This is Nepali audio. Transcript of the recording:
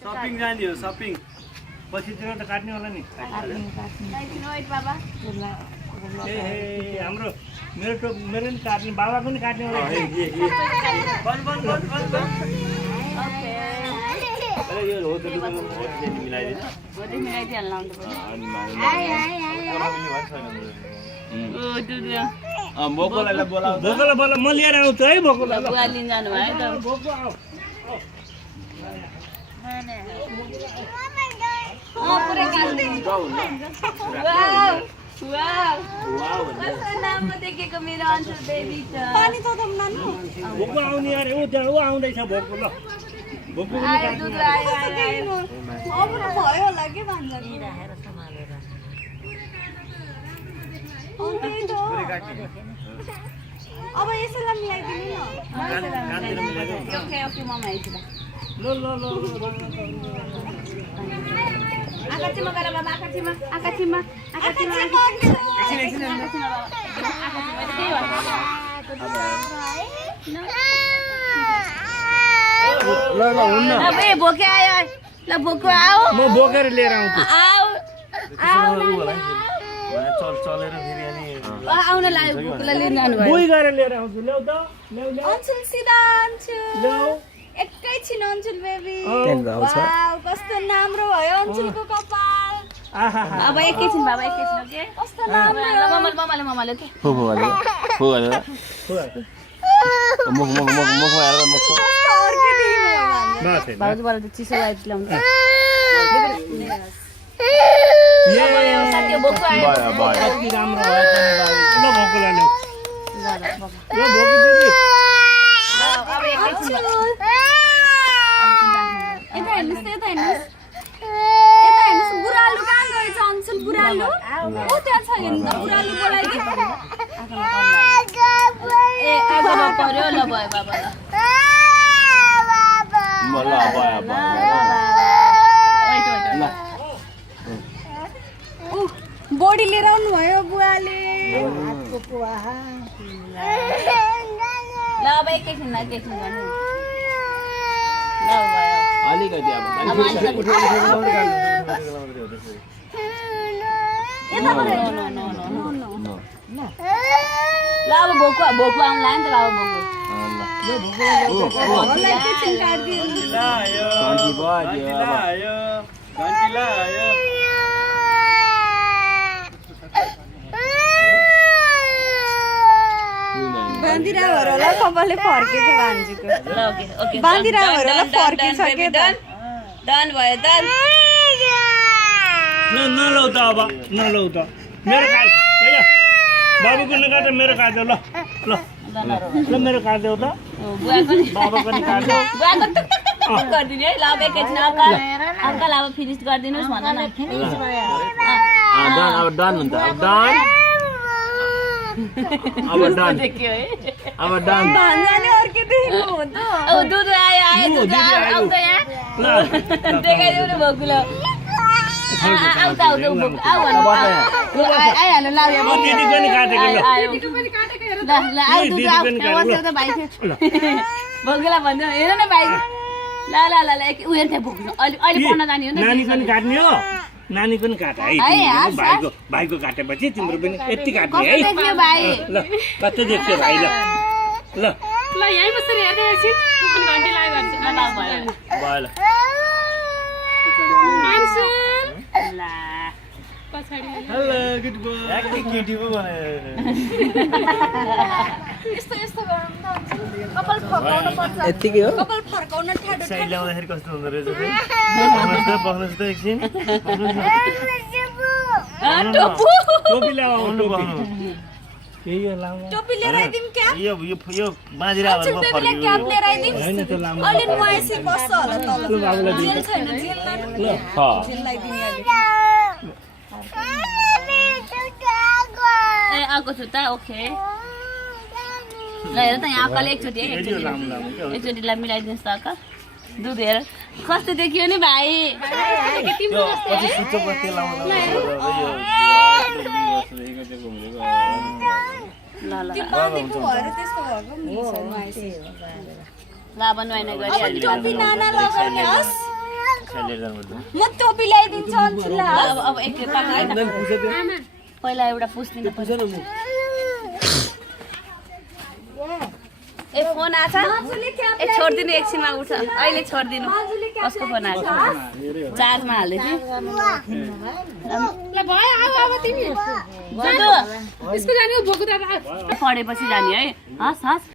सपिङ जाने हो सपिङ पछितिर त काट्ने होला नि हाम्रो मेरो नि काट्ने बाबाको नि काट्ने होला यो हो त बोकोलाई बोला म लिएर आउँछु है बोकोलाई बुवा लिन जानु भयो त बोको आऊ पुरै काट्दै वाउ वाउ कस्तो नाममा देखेको मेरो अन्सु बेबी छ पानी चोदम नानु बोको आउने यार उ त्यहाँ उ आउँदैछ बोको ल बोको पनि आयो दुध आयो आयो अब भयो होला के भन्छ नि राखेर सम्हालेर अब यसैलाई मिलाइदिनु न ओके ओके मम्मा आइदिनु ल आकाचिमा गरे बाबा आकाचिमा ल हुन्न अब ए भोके आयो ल भोको आऊ म बोकेर लिएर आउँछु आऊ चलेर फेरि अनि आउन लाग्यो भोकोलाई लिन जानु भयो बुई गरेर लिएर आउँछु ल्याउ त ल्याउ अन्सुल सिधा अन्सुल ल्याउ एकैछिन अन्सुल बेबी त्यहाँ आउँछ वाउ कस्तो राम्रो भयो अन्सुलको कपाल आहा अब एकैछिन बाबा एकैछिन ओके कस्तो राम्रो ममाले के बाबुजीबाट त चिसो लाइट ल्याउनु साथी भोको आयो कति राम्रो भयो ल भोकोलाई ल्याउ ल भोको दिदी अब एकैछिन यता हेर्नुस् बुरालु कहाँ गएछ अन्सुल बुरालु ओ त्यहाँ छ हेर्नु त बुरालु बोलाइदियो ए आगो पर्यो ल भयो बाबा बडी लिएर आउनु भयो बुवाले ल अब एकैछिन गर्नु ल भयो अलिकति अब ल अब भोको आउनु लाग्यो नि त अब भोको बाँधिरा भएर होला कपालले फर्केछ भान्जीको ल ओके ओके बाँधिरा भएर होला फर्किसक्यो त डन भयो डन नलौ त अब नलौ त मेरो काट भैया बाबुको नकाट मेरो काट्यो ल ल ल मेरो काट्यो त बुवाको नि बाबाको नि काट्यो बुवाको टुक गरिदिनु है ल अब एकैछिन अङ्कल अब फिनिस गरिदिनुहोस् भन न फिनिस भयो अब डन हुन्छ अब डन देखियो है अब डन भान्जाले अर्किँदै हो त औ दुध आयो दुध आउँछ यहाँ ल देखाइदेऊ न भोकुलो आउँछ भोकु आऊ भन्नु आइहाल्नु ल म दिदीको नि काटेको ल ल ल आऊ दुध आऊ त भाइ भोकुलाई भन्नु हेर न भाइ ल ल ल ल उयो त्यहाँ भोक्नु अहिले पढ्न जाने हो नि नानीको नि काट्ने हो नानीको नि काट है तिम्रो भाइको काटेपछि तिम्रो पनि यति काट्ने है देख्यो भाइ ल कति देख्यो भाइ ल ल ल यही बसेर हेर्दै एकछिन अनि घन्टी लाग्यो भने ल भयो भयो ल ल पछाडि हेलो गुड बोय एक्टिङ केटी पो भने यस्तो यस्तो गरौँ त कपाल फर्काउन पर्छ यतिकै हो कपाल फर्काउन ठाडो साइड ल्याउँदाखेरि कस्तो हुँदो रहेछ बस्नुहोस् त एकछिन टोपु टोपी ल्याऊ टोपी केही हो लामो टोपी लिएर आइदिम क्या यो बाजिरा अन्सुल बेबीले क्याप लिएर आइदिम हैन त्यो लामो अलि नुहाएपछि बस्छ होला तल ल बाबुलाई दिनु जेल छैन जेललाई ल जेल लगाइदिनु ए आएको छु त ओके ल हेर त यहाँ अक्कल एकचोटि है एकचोटि लामो लामो के हो एकचोटिलाई मिलाइदिनुहोस् त अक्कल दुध हेर कस्तो देखियो नि भाइ यो पछि सुचो पत्ते लाउँदा ल ल त्यो बाँधेको भएर त्यस्तो भएको ल अब नुहाइ नुहाइ गरिहाल्नु टोपी नाना लगाउने हस् म टोपी ल्याइदिन्छु अन्सुललाई अब एक पहिला एउटा पुस्दिन ए फोन आछ ए छोडिदिनु एकछिनमा उठ अहिले छोडिदिनु कसको फोन आछ चार्जमा हाल्दै थिएँ ल भयो आऊ अब तिमी बुझ्नु स्कुल जाने भोक त पढेपछि जाने है हस् हस्